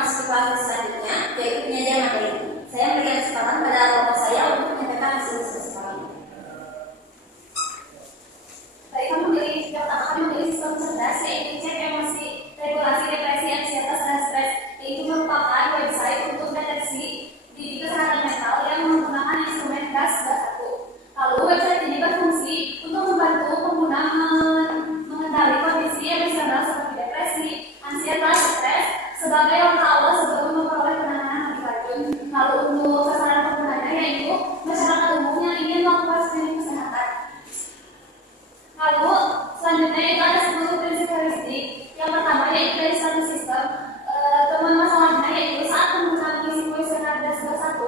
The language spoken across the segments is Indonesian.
memasuki fase selanjutnya, yaitu penyajian materi. Saya memberikan kesempatan pada kelompok saya untuk menyampaikan hasil diskusi kami. Baik, yang pertama kami memilih sistem cerdas, yaitu cek emosi, regulasi, depresi, ansietas, dan stres. Itu merupakan website untuk deteksi di kesehatan mental yang menggunakan instrumen GAS-1. Lalu website ini berfungsi untuk membantu pengguna mengendali kondisi emosional seperti depresi, ansietas, stres sebagai langkah awal sebelum memperoleh penanganan lebih lanjut. Lalu untuk sasaran penggunanya yaitu masyarakat umum yang ingin melakukan screening kesehatan. Lalu selanjutnya itu ada 10 prinsip heuristik. Yang pertama yaitu dari satu sistem. Temuan masalahnya yaitu saat penggunaan mengisi kuesioner DAS-1,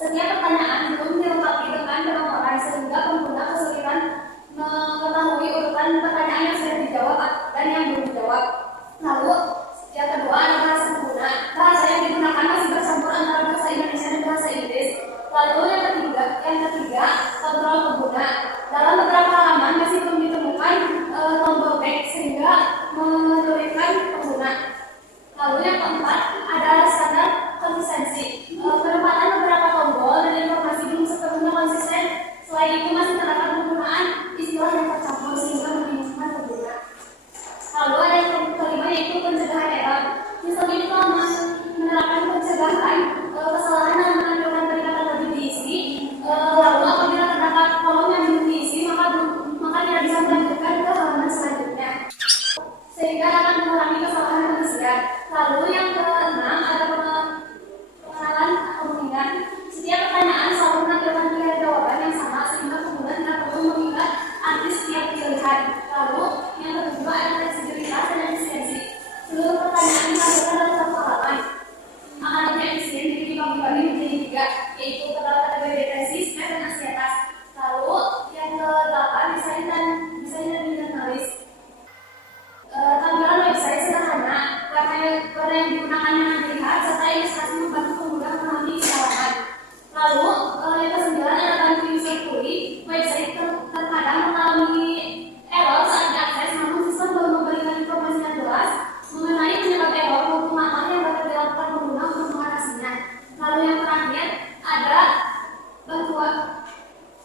setiap pertanyaan belum dilengkapi dengan penomoran sehingga pengguna kesulitan mengetahui urutan pertanyaan yang sudah dijawab dan yang belum dijawab. Lalu yang kedua ada bahasa pengguna. Bahasa yang digunakan masih bercampur antara bahasa Indonesia dan bahasa Inggris. Lalu yang ketiga kontrol pengguna. Dalam beberapa halaman masih belum ditemukan tombol back sehingga menyulitkan pengguna. Lalu yang keempat ada standar konsistensi. Penempatan beberapa tombol dan informasi belum sepenuhnya konsisten. Selain itu masih terdapat penggunaan istilah yang tercampur sehingga membingungkan pengguna. Lalu ada yang kelima yaitu pencegahan error. Sistem ini telah menerapkan pencegahan kesalahan dan menampilkan peringatan wajib diisi. Lalu apabila terdapat kolom yang belum diisi maka tidak bisa melanjutkan ke halaman selanjutnya sehingga dapat mengurangi kesalahan pengisian. Lalu yang keenam ada pengenalan pemilihan. Setiap pertanyaan selalu menampilkan pilihan jawaban yang sama sehingga pengguna tidak perlu mengingat arti setiap pilihan. Lalu yang kedua ada fleksibilitas dan efisiensi. Seluruh pertanyaan ditampilkan dalam satu halaman. Akan efisien jadi dibagi menjadi 3, yaitu kategori depresi, stres, dan ansietas. Lalu yang ke-8 desain dan minimalis. Tampilan website sederhana, warna yang digunakan yang dilihat, serta ilustrasi membantu pengguna memahami isi halaman. Lalu yang ke-9 ada bantu user pulih. Website terkadang mengalami error saat diakses, namun sistem belum memberikan informasi yang jelas mengenai penyebab error maupun langkah yang dapat dilakukan pengguna untuk mengatasinya. Lalu yang terakhir ada bantuan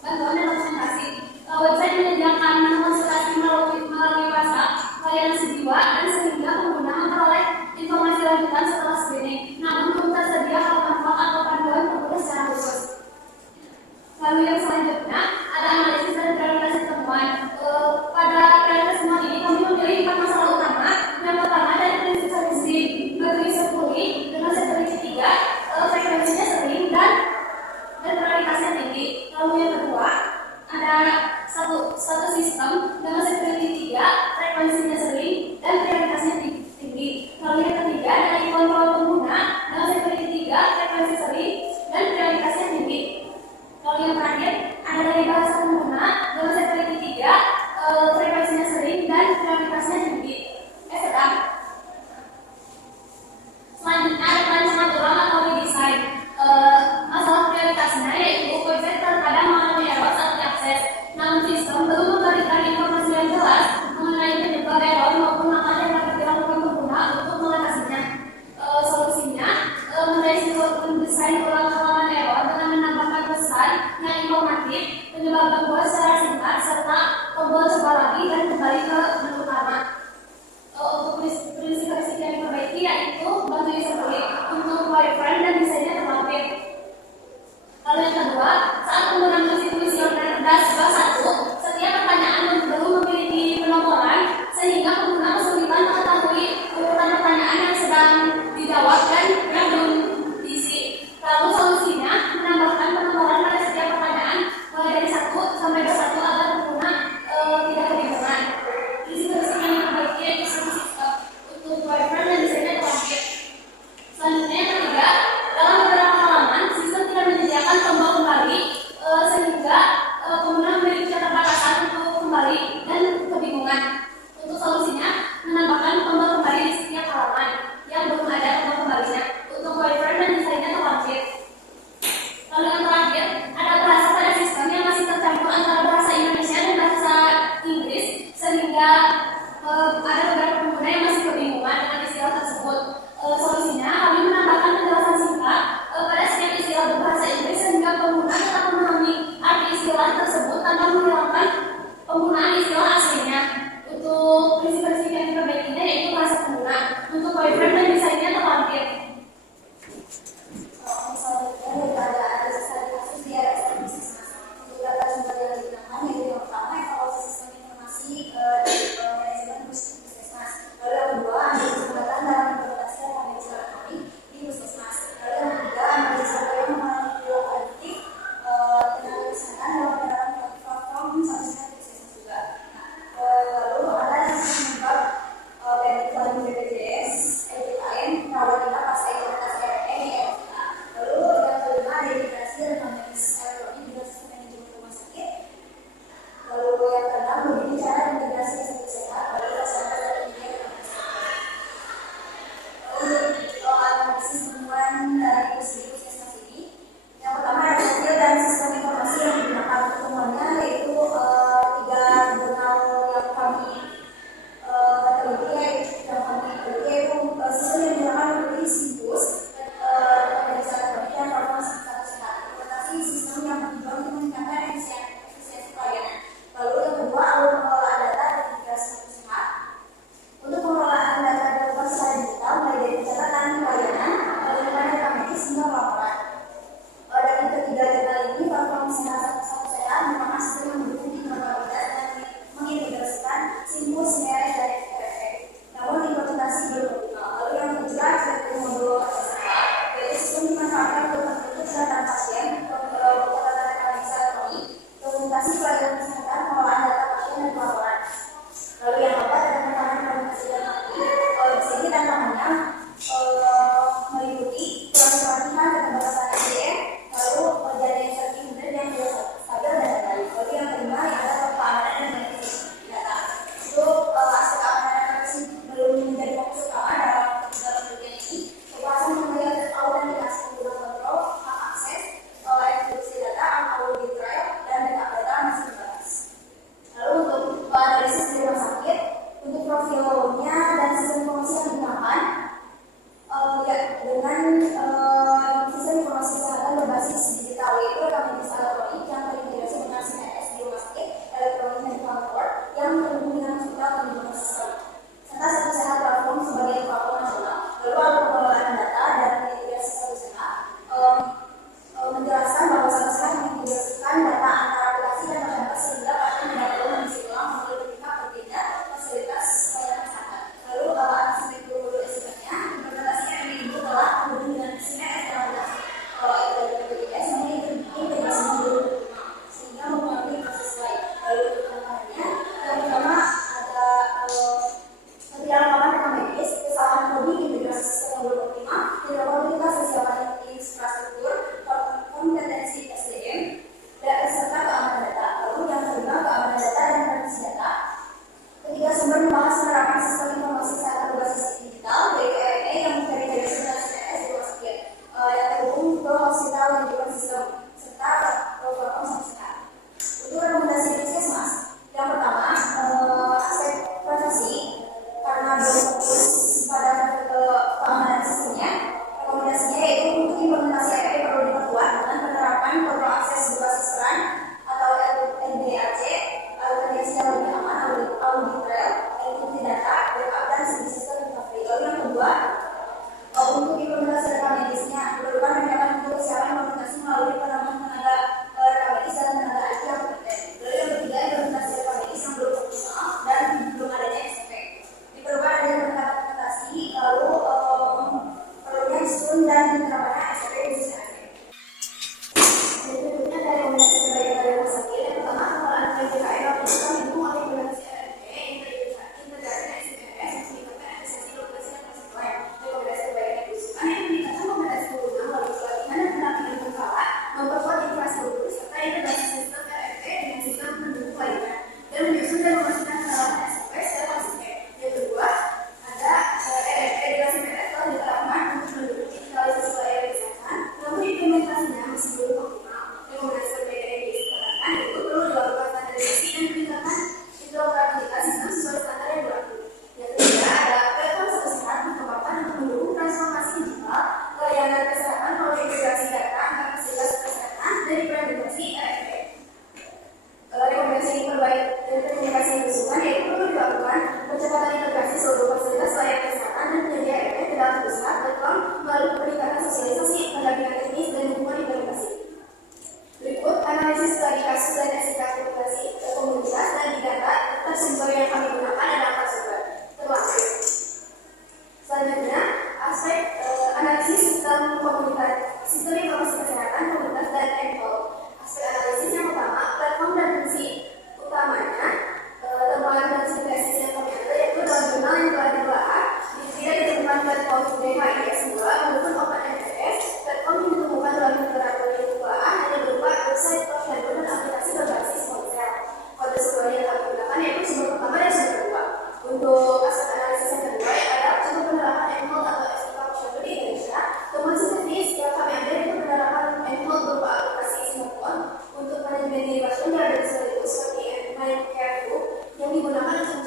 dan dokumentasi. Website menyediakan konsultasi melalui WhatsApp, layanan sejiwa, dan sehingga pengguna memperoleh informasi lanjutan setelah screening. Namun belum tersedia halaman form atau panduan pengguna secara khusus. Lalu yang selanjutnya ada analisis dan prioritas temuan. Pada prioritas temuan ini kami memilih 4 masalah utama. Yang pertama dari prinsip heuristik bertuliskan pulih dengan seperti 3, frekuensinya sering dan prioritasnya tinggi. Lalu yang kedua ada satu sistem dengan security 3, frekuensinya sering dan prioritasnya tinggi. Lalu yang ketiga dari kontrol pengguna dengan security 3, frekuensi sering dan prioritasnya tinggi. Lalu yang terakhir ada dari bahasa pengguna dengan security 3, frekuensinya sering dan prioritasnya tinggi. Sedang. Selanjutnya ada perencanaan ulang atau redesign. Masalah prioritasnya yaitu website terkadang mengalami error saat diakses, namun sistem belum memberikan informasi yang jelas mengenai penyebab error maupun langkah yang dapat dilakukan pengguna untuk mengatasinya. Solusinya mendesain ulang halaman error dengan menambahkan pesan yang informatif, penyebab gangguan secara singkat, serta tombol coba lagi dan kembali ke menu utama. Untuk prinsip heuristik yang diperbaiki yaitu bantu user pulih untuk wireframe dan desainnya terlampir. Lalu yang kedua, saat pengguna mengisi kuesioner DAS-1, setiap pertanyaan belum memiliki penomoran sehingga pengguna kesulitan mengetahui urutan pertanyaan yang sedang dijawab dan yang belum diisi. Lalu solusinya menambahkan penomoran pada setiap pertanyaan mulai dari 1 sampai 21 agar pengguna tidak kebingungan. sistem informasi kesehatan berbasis digital, yaitu rekam medis elektronik yang terintegrasi dengan CMS di rumah sakit, elektronik medical record yang terhubung dengan hospital dan lingkungan sistem, serta satu sehat platform sebagai platform nasional. Lalu ada pengelolaan data dan integrasi satu sehat, menjelaskan bahwa satu sehat mengintegrasikan data antara aplikasi dan masyarakat sehingga pasien tidak perlu mengisi ulang melalui pihak berbeda fasilitas pelayanan kesehatan. Lalu atas metode SIP-nya, implementasi RMIDU telah terhubung dengan CMS dalam dari BPJS mengintegrasi dulu sehingga mempengaruhi proses lain. Lalu tantangannya yang pertama ada ketidakpahaman rekam medis, kesalahan coding, integrasi sistem yang belum optimal, tidak kualitas kesiapan infrastruktur, kompetensi SDM, dan serta keamanan data. Lalu yang kedua keamanan data dan privasi data. Ketiga sumber membahas penerapan sistem informasi kesehatan berbasis digital yaitu RNA yang terintegrasi dengan CMS di rumah sakit yang terhubung ke hospital dan juga sistem serta platform satu sehat. Untuk rekomendasi puskesmas, yang pertama aspek privasi karena belum fokus pada keamanan sistemnya. Rekomendasinya yaitu untuk implementasi RNA perlu diperkuat dengan penerapan kontrol akses berbasis peran atau LBAC, autentikasi yang lebih aman, audit trail, enkripsi data, backup dan sistem recovery. Lalu yang kedua, untuk implementasi rekam medisnya diperlukan penerapan untuk kesiapan komunikasi melalui penambahan tenaga rekam medis dan tenaga IT yang kompeten. Lalu yang ketiga, implementasi rekam medis yang belum optimal dan belum adanya SOP. Diperlukan adanya pendekatan implementasi, lalu perlunya disusun dan penerapannya SOP khusus RNA. Berikutnya ada rekomendasi perbaikan dari rumah sakit. Yang pertama, pengelolaan PJKN dilakukan mendukung oleh implementasi RNA, integrasi SMS, meningkatkan efisiensi lokasi dan konstituen. Rekomendasi perbaikan yang diusulkan yaitu meningkatkan kompetensi pengguna melalui pelatihan dan pendampingan berkala, memperkuat infrastruktur serta integrasi sistem RNA dengan sistem pendukung lainnya, dan menyusun dan memastikan penerapan SOP secara konsisten. Yang kedua, ada integrasi PNS telah diterapkan untuk mendukung digitalisasi pelayanan kesehatan, namun implementasinya masih belum optimal. Rekomendasi perbaikan yang disepakatkan yaitu perlu dilakukan standarisasi dan peningkatan interoperabilitas sistem sesuai standar yang berlaku. Yang ketiga, ada platform satu sehat dikembangkan untuk mendukung transformasi digital layanan kesehatan melalui integrasi data antar fasilitas kesehatan dan implementasi RNA. Rekomendasi yang terbaik dari komunikasi yang diusulkan yaitu perlu dilakukan percepatan integrasi seluruh fasilitas layanan kesehatan dan penyedia RNA ke dalam pusat platform melalui peningkatan sosialisasi, pendampingan teknis dan dukungan implementasi. Berikut analisis studi kasus dan efektivitas komunitas dan di data tersumber yang kami gunakan adalah 4 sumber termasuk. Selanjutnya, aspek analisis sistem komunitas, sistem informasi kesehatan komunitas dan ENCOL. Aspek analisis yang pertama, platform dan fungsi utamanya, temuan dan sintesis yang kami ambil yaitu dalam jurnal yang telah ditelaah, tidak ditemukan platform DHIS 2 maupun OpenMRS. Platform yang ditemukan dalam literatur yang ditelaah hanya berupa website, posyandu dan aplikasi berbasis ponsel. Kode sumber yang kami gunakan yaitu sumber pertama dan sumber kedua. Untuk aspek analisis yang kedua ada contoh penerapan ENCOL atau SPK posyandu di Indonesia. Temuan sintetis yang kami ambil yaitu penerapan ENCOL berupa aplikasi smartphone untuk manajemen diri pasien diabetes mellitus seperti MyCareView yang digunakan untuk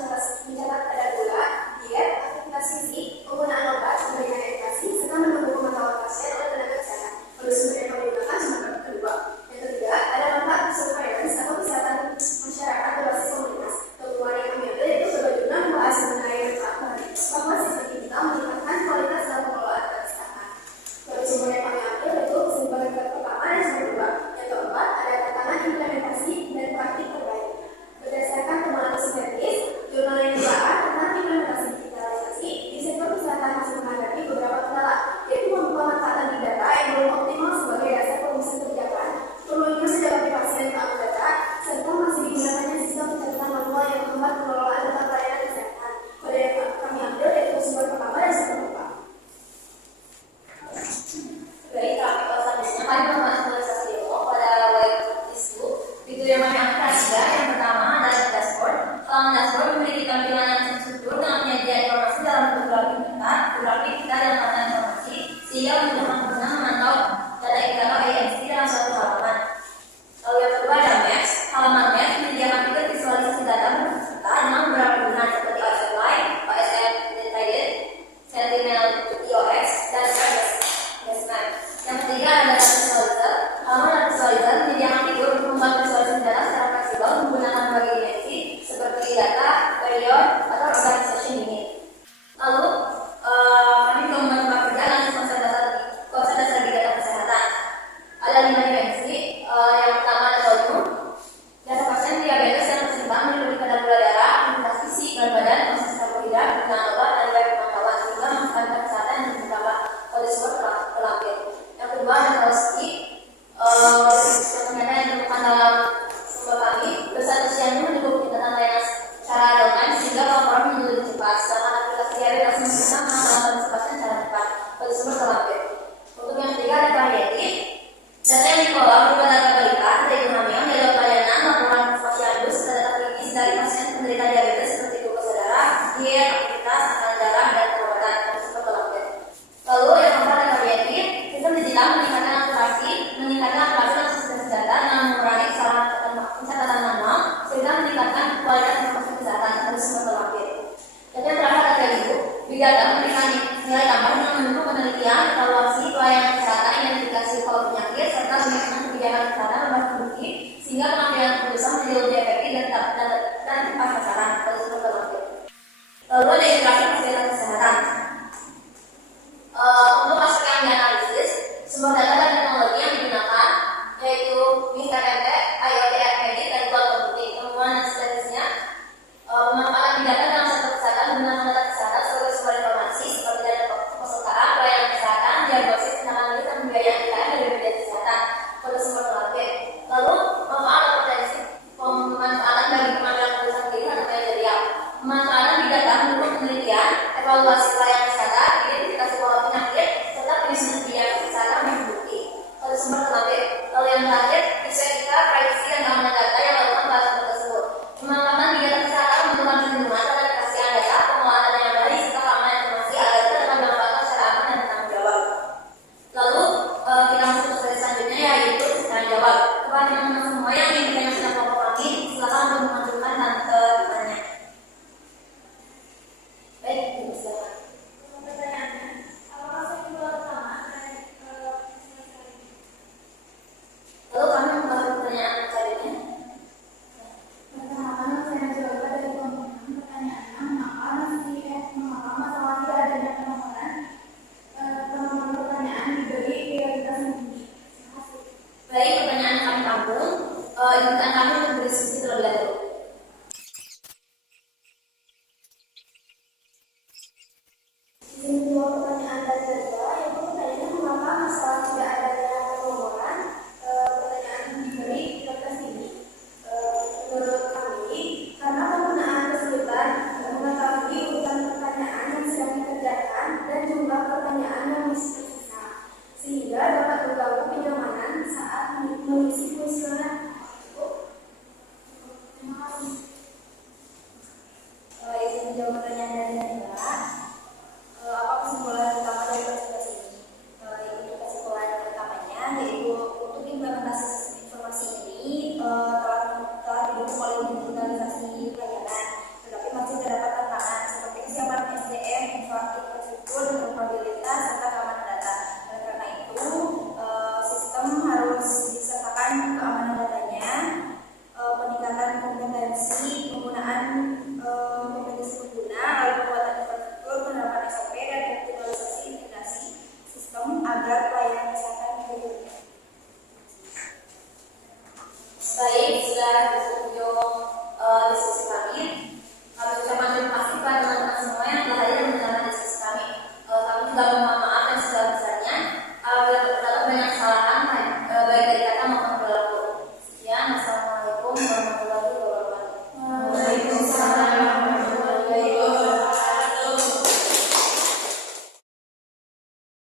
mencatat kadar gula, diet, aktivitas fisik, penggunaan obat, memberikan edukasi, serta menunggu pemantauan pasien oleh tenaga kesehatan. Kode sumber yang kami gunakan sumber kedua. Yang ketiga, ada manfaat surveillance atau kesehatan masyarakat berbasis komunitas. Temuan yang kami ambil yaitu sebuah jurnal membahas mengenai manfaat bahwa sistem digital meningkatkan kualitas dalam pengelolaan data kesehatan. Kode sumber yang kami ambil yaitu sumber pertama dan sumber kedua. Yang keempat, ada tantangan implementasi dan praktik terbaik. Berdasarkan temuan sintetis, jurnal yang ditelaah tentang implementasi digitalisasi di sektor kesehatan masih menghadapi beberapa kendala, yaitu pemanfaatan big data yang belum optimal sebagai dasar perumusan kebijakan, perlunya mendapat pasien keamanan data, serta masih digunakannya sistem pencatatan manual yang menghambat pengelolaan data pelayanan kesehatan. Kode yang kami ambil yaitu sumber pertama dan sumber kedua. Baik, selanjutnya kami membahas analisis demo pada web ISU. Fitur yang kami angkat ada yang pertama adalah dashboard. Dashboard memiliki tampilan yang terstruktur dengan penyajian informasi dalam bentuk grafik kita dan pattern informasi sehingga memudahkan